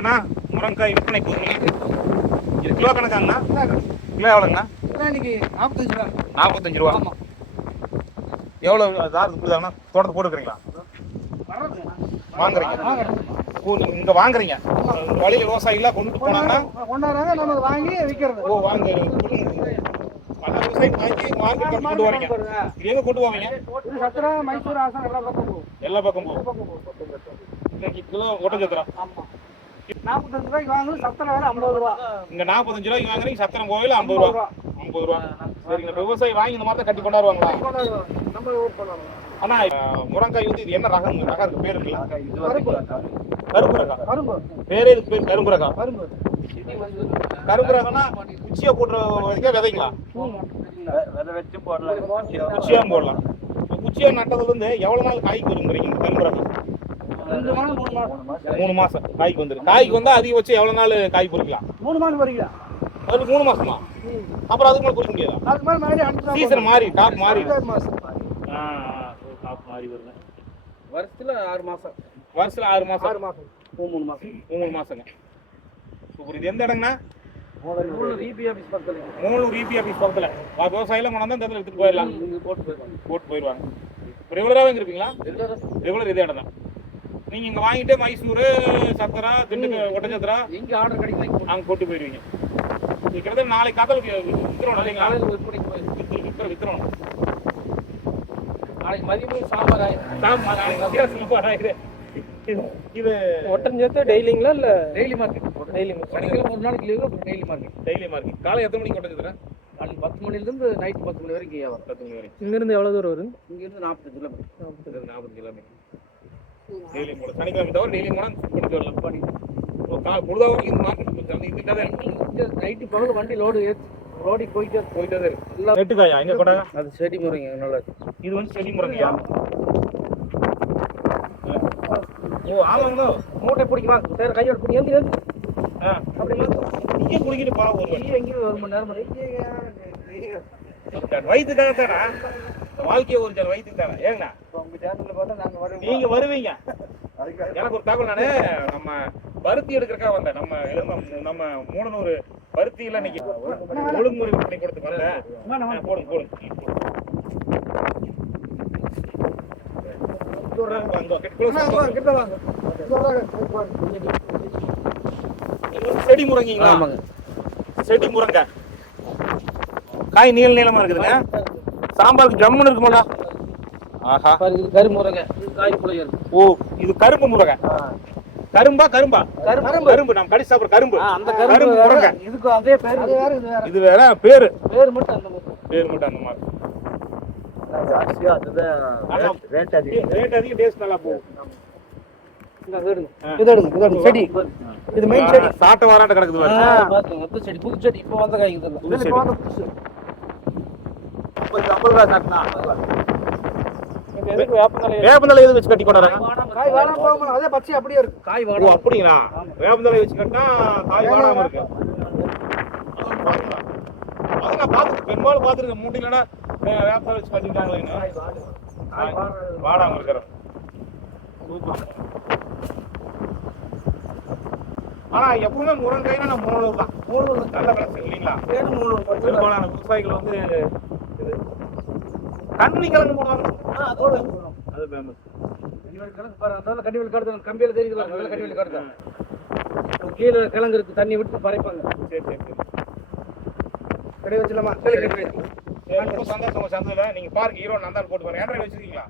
அண்ணா முருங்கைக்காய் விற்பனை போதுங்க இது கிலோ கணக்காங்கண்ணா கிலோ எவ்வளோங்கண்ணா? இன்னைக்கு நாற்பத்தஞ்சு ரூபா. நாற்பத்தஞ்சு ரூபா. ஆமா. எவ்வளோ தார் கொடுத்தாங்கண்ணா தோட்டத்தை போட்டுக்கிறீங்களா? வாங்குறீங்க. இங்க வாங்குறீங்க. வழியில விவசாயிகளா கொண்டுட்டு போனாங்கன்னா? கொண்டாடுறாங்க நம்ம வாங்கி விற்கிறது. ஓ வாங்க. பல விவசாயி வாங்கி மார்க்கெட் கொண்டு வரீங்க இது எங்க கொண்டு போவீங்க? சத்திரம் மைசூர் ஆசம் எல்லா பக்கம் போகும். எல்லா பக்கம் போகும். இன்னைக்கு கிலோ ஒட்டஞ்சத்திரம் ஆமா. நாற்பத்தஞ்சு ரூபாய்க்கு வாங்குது சத்திரம் வேலை ஐம்பது ரூபா. இங்க நாற்பத்தஞ்சு ரூபாய்க்கு வாங்குறீங்க சத்திரம் கோயில் ஐம்பது ரூபா. ஐம்பது ரூபா. சரிங்க விவசாயி வாங்கி இந்த மாதிரி கட்டி கொண்டாடுவாங்களா? நம்ம ஊர் கொண்டாடுவோம். ஆனா அஹ், முருங்காய் வந்து இது என்ன ரகம்? ரகம் இருக்கு பேர் இருக்குல்ல? கரும்பு ரகம். கரும்பு. பேரே இதுக்கு பேர் கரும்பு ரகம். கரும்பு. கரும்பு ரகம்னா குச்சியை போட்டுற வரைக்கும் விதைங்களா? விதை வச்சு போடலாம். குச்சியா போடலாம். குச்சியா நட்டதுல இருந்து எவ்வளவு நாள் காய்க்கு வருங்கிறீங்க கரும்பு ரகம்? மூணு மாதம் மூணு மாசம். காய்க்கு வந்துரு. காய்க்கு வந்தா அதிகபட்சம் எவ்வளவு நாள் காய் பொறிக்கலாம்? மூணு மாதம் வரைக்கும் அது மூணு மாசமா? அப்புறம் அதுக்கு மேல பொறிக்க முடியாதா? அதுக்கு மேலே அடுத்த சீசன் மாறி டாப் மாறி. மாதம் காப்பு மாறி. வருங்க வருஷத்துல ஆறு மாசம். வருஷத்துல ஆறு மாசம். ஆறு மாசம். மூணு மாசம். மூணு மாசங்க. சூப்பர் இது எந்த இடங்கண்ணா மூணு இபி ஆஃபீஸ் பக்கத்துல. மூணு இபி ஆஃபீஸ் பக்கத்துல. வா, விவசாயிலாம் கொண்டாந்து இந்த இடத்துல எடுத்துட்டு போயிடலாம். போட்டு போயிருவாங்க போட்டு போயிடுவாங்க. ரெகுலராகவே இங்க இருப்பீங்களா ரெகுலர் இதே இடம் தான். நீங்க இங்க வாங்கிட்டு மைசூர் சத்திரா திண்டுக்கல் ஒட்டச்சத்திரா எங்க ஆர்டர் கிடைக்கும் அங்க கொண்டு போயிடுவீங்க கிட்டத்தட்ட நாளைக்கு காதல் வித்துறோம் இல்லைங்களா? காலையில் விற்பனைக்கு போயிடும் வித்து வித்துற வித்துறோம் நாளைக்கு மதியம் சாம்பார் ஆயிடும் ஆமா, நாளைக்கு மத்தியானம் சாப்பாடு ஆயிடுது. இது- இது ஒட்டஞ்சத்து டெய்லிங்களா இல்ல? டெய்லி மார்க்கெட் டெய்லி சனிக்கிழமை ஒரு நாளைக்கு leave daily market. Daily market. காலை எத்தனை மணிக்கு ஒட்டச்சத்திரா? நாளைக்கு பத்து மணிலேருந்து நைட் பத்து மணி வரைக்கும் பத்து மணி வரைக்கும். இங்கிருந்து எவ்வளவு தூரம் வரும்? இங்கேருந்து நாற்பத்தஞ்சு கிலோமீட்டர். நாற்பது கிலோமீட்டர். டெய்லி போல சனிக்கிழமை தவிர டெய்லி போனால் கொண்டு வரலாம். பண்ணி ஒரு கா பொழுதாக இந்த மார்க்கெட் நைட்டு பகல் வண்டி லோடு ஏற்றி ரோடி போயிட்டு போயிட்டே இருக்கு. அது செடி முறைங்க நல்லா இது வந்து செடி முருங்கையா? ஓ ஆமாங்க. மூட்டை பிடிக்குமா? சார் கையோட பிடி. ஏந்தி அப்படி. இங்கே குடிக்கிட்டு போகலாம் ஒரு எங்கேயும் ஒரு மணி நேரம் வயிற்றுக்காக தானே வாழ்க்கையை ஒரு சில வயிற்றுக்கு தானே ஏங்கண்ணா? உங்க சேனல்ல பார்த்தா நாங்க வருவோம் நீங்க வருவீங்க. எனக்கு ஒரு தகவல் நானு நம்ம பருத்தி எடுக்கிறக்கா வந்தேன். நம்ம எலும்ப நம்ம மூணனூறு பருத்தியில இன்னைக்கு ஒழுங்குமுறை பண்ணி கொடுத்து வந்தேன். போடுங்க போடுங்க செடி முருங்கைங்களா? ஆமாங்க. செடி முருங்கை. காய் நீள நீளமா இருக்குதுங்க சாம்பாருக்கு ஜம்முன்னு இருக்குமாடா ஆஹா. இது கரு முறைங்க இது காய் புளிய இருக்கு ஓ இது கரும்பு முருங்கை. கரும்பா கரும்பா? கரும்பு. கரும்பு. நம்ம கடி சாப்பிடுற கரும்பு. அந்த கரும்பு கரும்பு முருங்கை. இதுக்கு அதே பேர். அது வேற இது வேற. இது வேற பேரு. பேர் மட்டும் அந்த மாதிரி. பேர் மட்டும் அந்த மாதிரி. ரேட் அதிகம். ரேட் அதிகம் டேஸ்ட் நல்லா போகும். செடி. இது மெயின் செடி. சாட்ட வாராட்ட கிடக்குது செடி புது செடி. இப்போ வந்த காய் இதெல்லாம் புது செடி. இப்போ வந்த புதுசு எதுக்கு வேப்பந்தலை எது வச்சு கட்டி கொண்டாடுறாங்க காய் வாடாம போகாம அதே பச்சை அப்படியே இருக்கு. காய் வாடாம அப்படிங்களா வேப்பந்தலை வச்சு கட்டினா காய் வாடாம இருக்கு. அது நான் பார்த்துருக்கேன். பெரும்பாலும் பார்த்துருக்கேன். மூட்டையிலனா வேப்பந்தலை வச்சு கட்டிட்டாங்களேன்னு காய் வாடாம இருக்கிற சூப்பர் ஆனா எப்பவுமே முருங்கைனா நம்ம மூணு தான். மூணு நல்ல விளைச்சல் இல்லைங்களா மூணு விவசாயிகள் வந்து இது கண்ணி கிழங்கு போடுவாங்க. அது ஃபேமஸ் கடிவெளி கிழங்கு பாரு அதான் கடிவெளி காடுது கம்பியில தெரியுதுல நல்ல கடிவெளி காடுது கீழே கிழங்கு இருக்கு தண்ணி விட்டு பறைப்பாங்க. சரி சரி சரி. கடை வச்சலாமா சரி. சந்தோஷமா சந்தோஷம் நீங்க பாருங்க ஹீரோ நந்தான் போட்டு பாருங்க ஏன்டா வச்சிருக்கீங்களா?